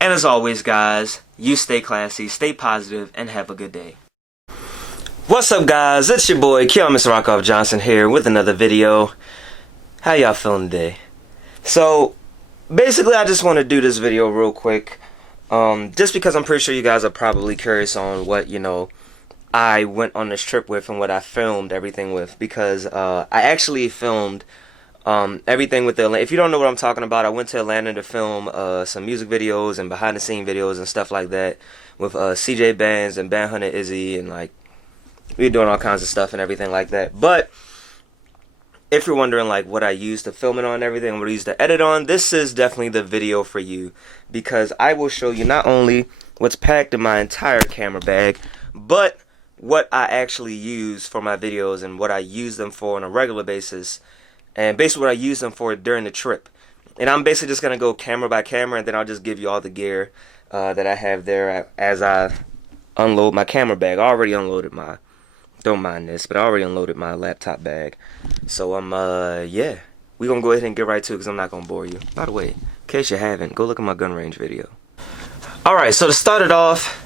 And as always, guys, you stay classy, stay positive, and have a good day. What's up, guys? It's your boy, Mr. Rockoff Johnson here with another video. How y'all feeling today? So, basically, I just want to do this video real quick. Just because I'm pretty sure you guys are probably curious on what, I went on this trip with and what I filmed everything with. Because I actually filmed everything with the... If you don't know what I'm talking about, I went to Atlanta to film some music videos and behind the scene videos and stuff like that with CJ Bands and Band Hunter Izzy, and like we were doing all kinds of stuff and everything like that. But if you're wondering like what I used to film it on and everything, what I used to edit on, this is definitely the video for you, because I will show you not only what's packed in my entire camera bag, but what I actually use for my videos and what I use them for on a regular basis, and basically what I use them for during the trip. And I'm basically just going to go camera by camera, and then I'll just give you all the gear that I have there as I unload my camera bag. I already unloaded my... Don't mind this, but I already unloaded my laptop bag. So yeah, we're gonna go ahead and get right to it, because I'm not gonna bore you. By the way, in case you haven't, go look at my gun range video. Alright, so to start it off,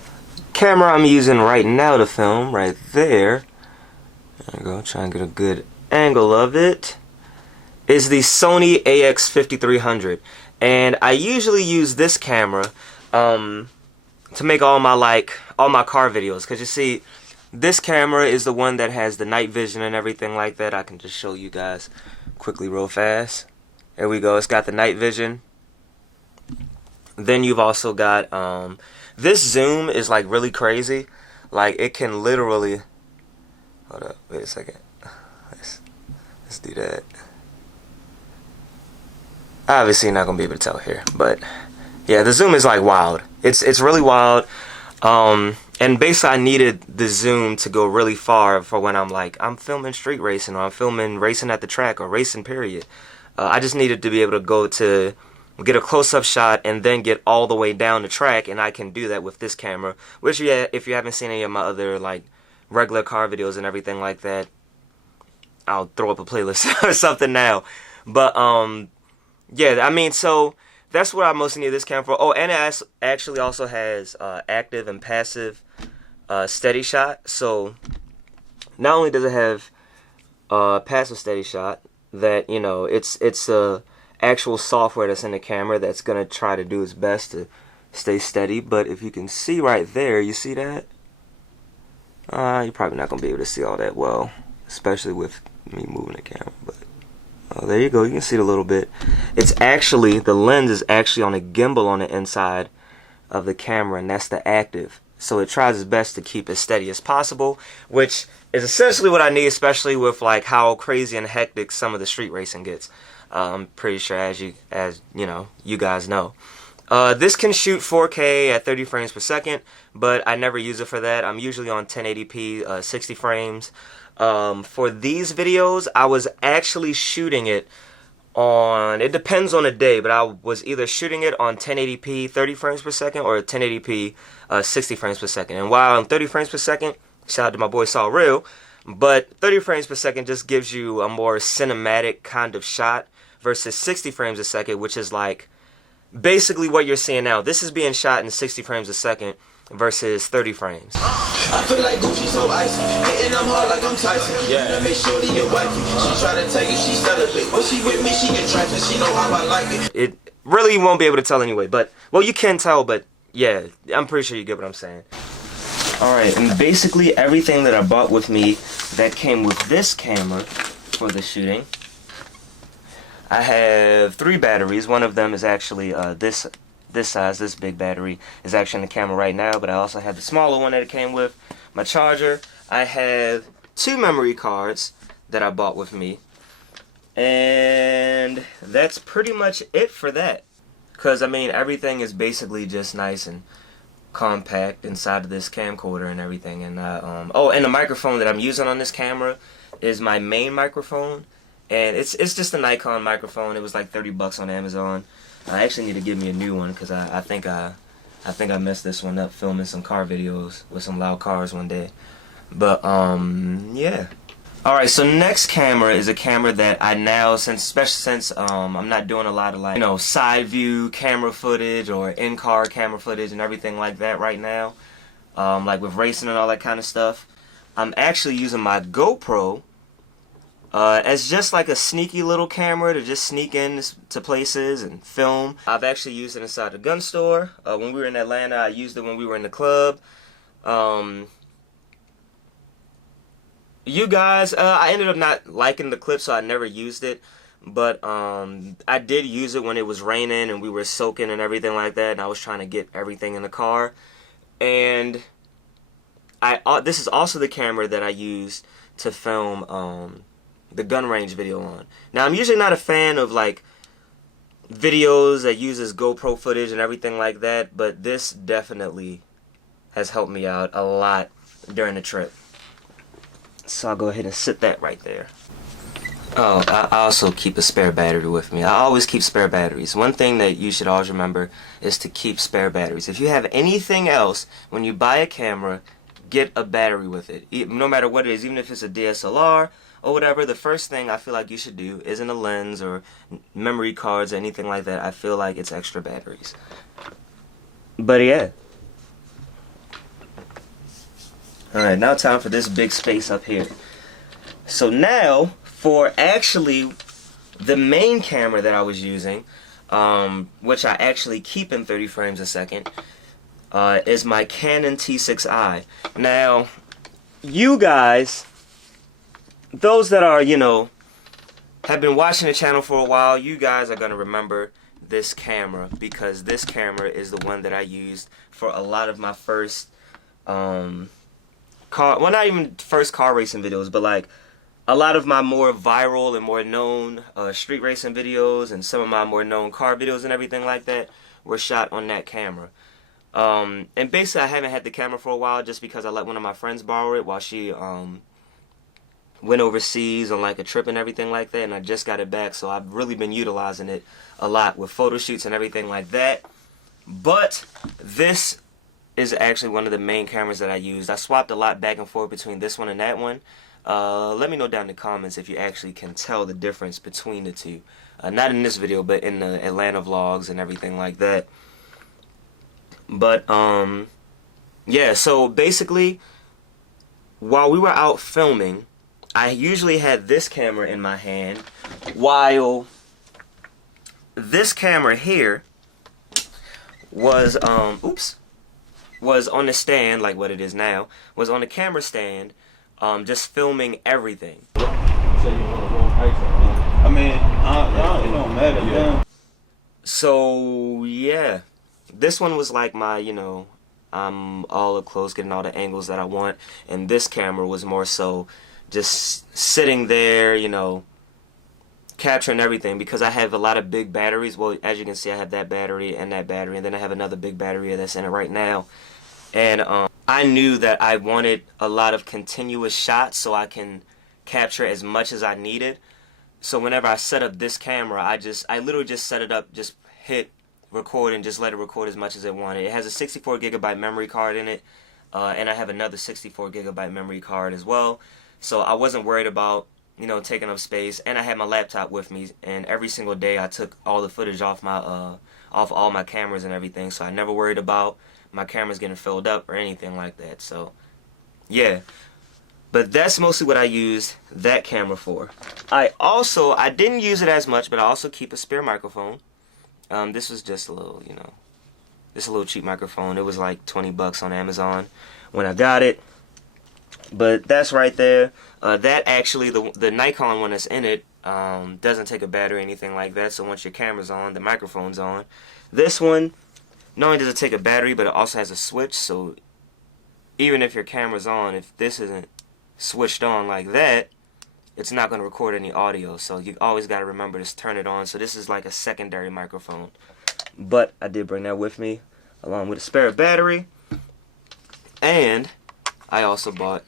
camera I'm using right now to film, right there. There we go, try and get a good angle of it. Is the Sony AX5300. And I usually use this camera to make all my car videos, because you see, this camera is the one that has the night vision and everything like that. I can just show you guys quickly real fast. There we go. It's got the night vision. Then you've also got this zoom is like really crazy. Like it can literally... Hold up. Wait a second. Let's do that. Obviously you're not going to be able to tell here. But yeah, the zoom is like wild. It's really wild. And basically I needed the zoom to go really far for when I'm filming street racing, or I'm filming racing at the track, or racing period. I just needed to be able to get a close-up shot and then get all the way down the track, and I can do that with this camera. Which, yeah, if you haven't seen any of my other regular car videos and everything like that, I'll throw up a playlist or something now. But yeah, I mean, so that's what I mostly need this camera for. Oh, and it actually also has active and passive steady shot. So not only does it have passive steady shot, that it's actual software that's in the camera that's gonna try to do its best to stay steady. But if you can see right there, you see that? You're probably not gonna be able to see all that well, especially with me moving the camera. But there you go. You can see it a little bit. It's actually, the lens is actually on a gimbal on the inside of the camera, and that's the active. So it tries its best to keep as steady as possible, which is essentially what I need, especially with how crazy and hectic some of the street racing gets. I'm pretty sure, as you guys know. This can shoot 4K at 30 frames per second, but I never use it for that. I'm usually on 1080p, 60 frames. For these videos, I was actually shooting it on, it depends on the day, but I was either shooting it on 1080p 30 frames per second or 1080p 60 frames per second. And while on 30 frames per second, shout out to my boy Saw Real, but 30 frames per second just gives you a more cinematic kind of shot versus 60 frames a second, which is basically what you're seeing now. This is being shot in 60 frames a second versus 30 frames. I feel like Gucci so icy, hitting them hard like I'm Tyson. Yeah. Make sure that your wife, she try to take it, she celebrate. When she with me, she get trifling, she know how I like it. It really won't be able to tell anyway, but, well, you can tell, but yeah, I'm pretty sure you get what I'm saying. Alright, and basically everything that I bought with me that came with this camera for the shooting, I have 3 batteries. One of them is actually this size, this big battery is actually in the camera right now, but I also have the smaller one that it came with, my charger. I have 2 memory cards that I bought with me, and that's pretty much it for that, because I mean everything is basically just nice and compact inside of this camcorder and everything. And oh, and the microphone that I'm using on this camera is my main microphone, and it's just a Nikon microphone. It was like 30 bucks on Amazon. I actually need to give me a new one, because I think I messed this one up filming some car videos with some loud cars one day. But yeah. Alright, so next camera is a camera that I now, especially since I'm not doing a lot of like, side view camera footage or in-car camera footage and everything like that right now, like with racing and all that kind of stuff, I'm actually using my GoPro as just like a sneaky little camera to just sneak in to places and film. I've actually used it inside the gun store. When we were in Atlanta, I used it when we were in the club. You guys, I ended up not liking the clip, so I never used it. But I did use it when it was raining and we were soaking and everything like that, and I was trying to get everything in the car. And this is also the camera that I used to film the gun range video on. Now, I'm usually not a fan of like videos that uses GoPro footage and everything like that, but this definitely has helped me out a lot during the trip. So I'll go ahead and sit that right there. Oh, I also keep a spare battery with me. I always keep spare batteries. One thing that you should always remember is to keep spare batteries. If you have anything else, when you buy a camera, get a battery with it. No matter what it is, even if it's a DSLR or whatever, the first thing I feel like you should do isn't a lens or memory cards or anything like that. I feel like it's extra batteries. But yeah. Alright, now time for this big space up here. So now, for actually the main camera that I was using, which I actually keep in 30 frames a second, is my Canon T6i. Now, you guys, those that are, have been watching the channel for a while, you guys are going to remember this camera, because this camera is the one that I used for a lot of my first not even first car racing videos, but like a lot of my more viral and more known street racing videos, and some of my more known car videos and everything like that were shot on that camera. And basically I haven't had the camera for a while just because I let one of my friends borrow it while she went overseas on like a trip and everything like that, and I just got it back, so I've really been utilizing it a lot with photo shoots and everything like that. But this is actually one of the main cameras that I used. I swapped a lot back and forth between this one and that one. Let me know down in the comments if you actually can tell the difference between the two. Not in this video, but in the Atlanta vlogs and everything like that. But yeah, so basically while we were out filming, I usually had this camera in my hand, while this camera here was was on the stand, like what it is now, was on the camera stand, just filming everything. I mean, it don't matter, yeah. So yeah, this one was like my, I'm all up close, getting all the angles that I want, and this camera was more so just sitting there, capturing everything, because I have a lot of big batteries. Well, as you can see, I have that battery, and then I have another big battery that's in it right now. And I knew that I wanted a lot of continuous shots so I can capture as much as I needed. So whenever I set up this camera, I literally just set it up, just hit record and just let it record as much as it wanted. It has a 64 gigabyte memory card in it, and I have another 64 gigabyte memory card as well. So I wasn't worried about, taking up space, and I had my laptop with me, and every single day I took all the footage off all my cameras and everything, so I never worried about my cameras getting filled up or anything like that. So yeah, but that's mostly what I used that camera for. I didn't use it as much, but I also keep a spare microphone. This was just a little, just a little cheap microphone. It was like 20 bucks on Amazon when I got it. But that's right there. That actually, the Nikon one that's in it, doesn't take a battery or anything like that. So once your camera's on, the microphone's on. This one, not only does it take a battery, but it also has a switch. So even if your camera's on, if this isn't switched on like that, it's not going to record any audio. So you always got to remember to turn it on. So this is like a secondary microphone. But I did bring that with me, along with a spare battery. And I also bought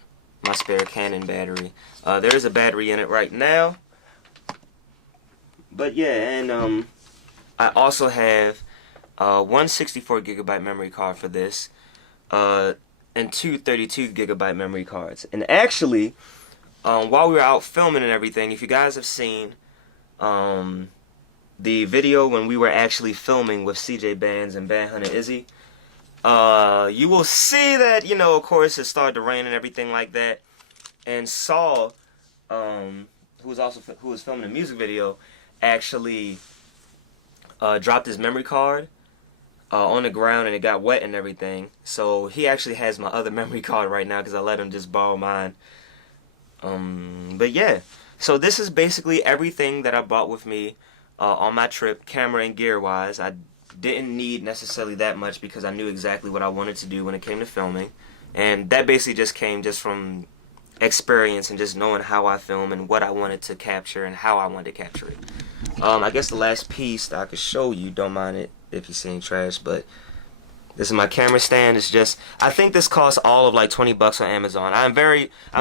my spare Canon battery. There is a battery in it right now. But yeah, and I also have one 64 gigabyte memory card for this, and 2 32 gigabyte memory cards. And actually, while we were out filming and everything, if you guys have seen the video when we were actually filming with CJ Bands and Band Hunter Izzy, you will see that, you know, of course, it started to rain and everything like that. And Saul, who was filming the music video, actually dropped his memory card on the ground, and it got wet and everything. So he actually has my other memory card right now because I let him just borrow mine. But yeah, so this is basically everything that I brought with me on my trip, camera and gear wise. I didn't need necessarily that much because I knew exactly what I wanted to do when it came to filming, and that basically just came just from experience and just knowing how I film and what I wanted to capture and how I wanted to capture it. I guess the last piece that I could show you, don't mind it if you see any trash, but this is my camera stand. It's just, I think this costs all of like 20 bucks on Amazon. I'm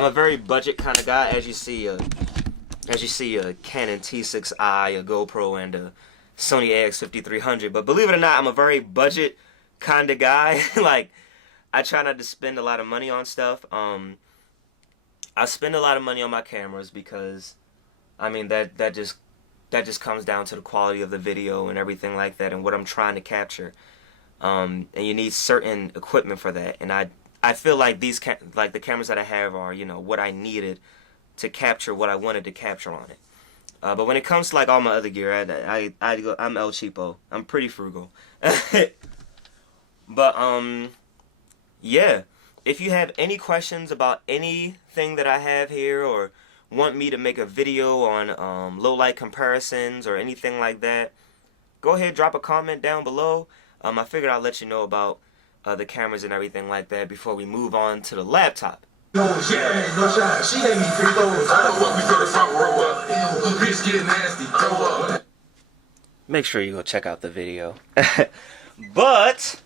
a very budget kind of guy. As you see a Canon T6i, a GoPro, and a Sony AX5300. But believe it or not, I'm a very budget kind of guy. Like, I try not to spend a lot of money on stuff. I spend a lot of money on my cameras because, I mean, that just comes down to the quality of the video and everything like that and what I'm trying to capture. And you need certain equipment for that. And I feel like the cameras that I have are, you know, what I needed to capture what I wanted to capture on it. But when it comes to like all my other gear, I'm El Cheapo. I'm pretty frugal. But yeah. If you have any questions about anything that I have here, or want me to make a video on low light comparisons or anything like that, go ahead, drop a comment down below. I figured I'll let you know about the cameras and everything like that before we move on to the laptop. Make sure you go check out the video. But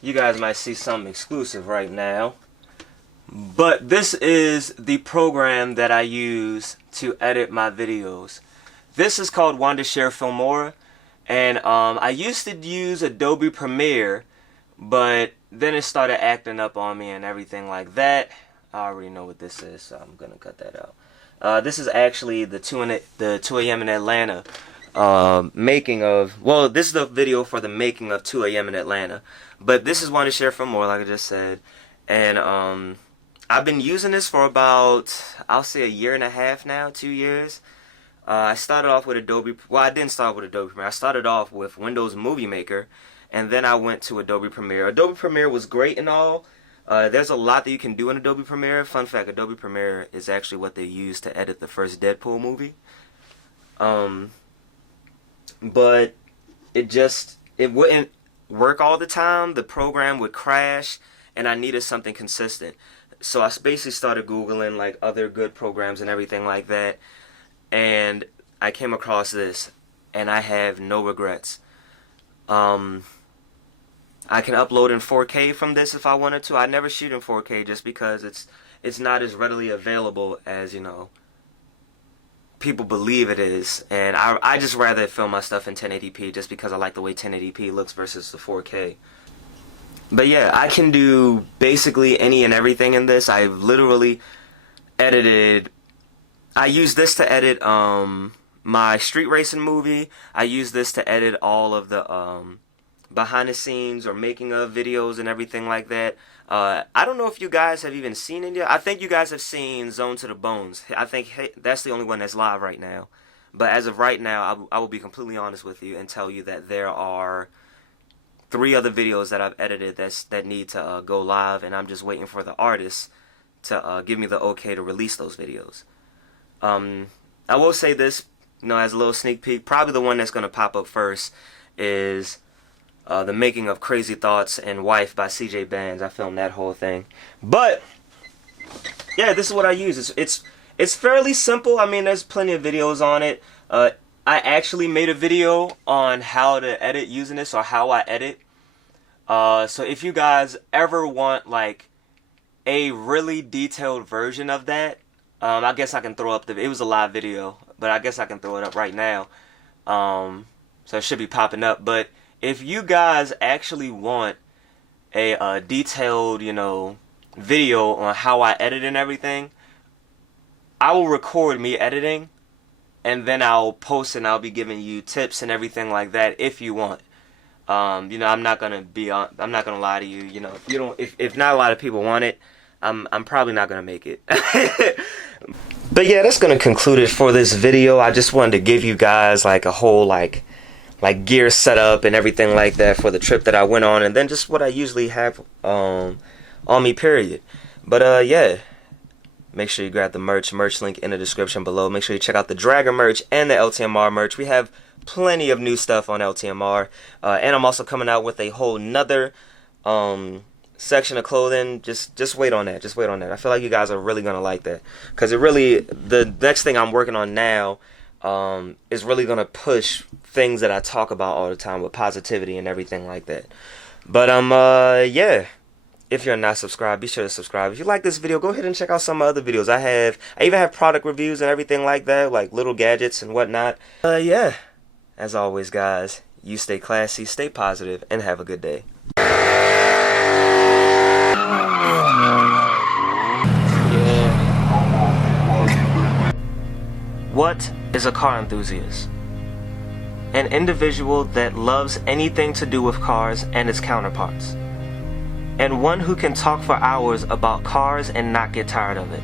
you guys might see something exclusive right now. But this is the program that I use to edit my videos. This is called Wondershare Filmora. And I used to use Adobe Premiere, but then it started acting up on me and everything like that. I already know what this is, so I'm gonna cut that out. This is actually the 2 a.m. in Atlanta making of, well, this is the video for the making of 2 a.m. in Atlanta. But this is Wondershare Filmora, like I just said. And I've been using this for about, I'll say, a year and a half now, 2 years. I started off with Adobe, well, I didn't start with Adobe Premiere. I started off with Windows Movie Maker, and then I went to Adobe Premiere. Adobe Premiere was great and all. There's a lot that you can do in Adobe Premiere. Fun fact, Adobe Premiere is actually what they used to edit the first Deadpool movie. But it wouldn't work all the time. The program would crash, and I needed something consistent. So I basically started Googling like other good programs and everything like that. And I came across this, and I have no regrets. I can upload in 4K from this if I wanted to. I never shoot in 4K just because it's not as readily available as, you know, people believe it is. And I just rather film my stuff in 1080p just because I like the way 1080p looks versus the 4K. But yeah, I can do basically any and everything in this. I've literally edited, I use this to edit my street racing movie. I use this to edit all of the behind the scenes or making of videos and everything like that. I don't know if you guys have even seen it yet. I think you guys have seen Zone to the Bones. I think that's the only one that's live right now. But as of right now, I will be completely honest with you and tell you that there are 3 other videos that I've edited that need to go live, and I'm just waiting for the artists to give me the okay to release those videos. I will say this, you know, as a little sneak peek, probably the one that's going to pop up first is the making of Crazy Thoughts and Wife by CJ Bands. I filmed that whole thing. But yeah, this is what I use. It's fairly simple. I mean, there's plenty of videos on it. I actually made a video on how to edit using this, or how I edit. So if you guys ever want like a really detailed version of that, I guess I can throw up it was a live video, but I guess I can throw it up right now. So it should be popping up. But if you guys actually want a detailed, you know, video on how I edit and everything, I will record me editing, and then I'll post and I'll be giving you tips and everything like that if you want. You know, I'm not gonna lie to you. You know, if not a lot of people want it, I'm probably not gonna make it. But yeah, that's gonna conclude it for this video. I just wanted to give you guys like a whole like gear setup and everything like that for the trip that I went on, and then just what I usually have on me, period. But yeah, make sure you grab the merch link in the description below. Make sure you check out the Dragon merch and the LTMR merch. We have plenty of new stuff on LTMR, and I'm also coming out with a whole nother section of clothing. Just wait on that. Just wait on that. I feel like you guys are really gonna like that, because the next thing I'm working on now is really gonna push things that I talk about all the time with positivity and everything like that. But yeah, if you're not subscribed, be sure to subscribe. If you like this video, go ahead and check out some other videos I even have product reviews and everything like that, like little gadgets and whatnot. Yeah, as always, guys, you stay classy, stay positive, and have a good day. What is a car enthusiast? An individual that loves anything to do with cars and its counterparts, and one who can talk for hours about cars and not get tired of it.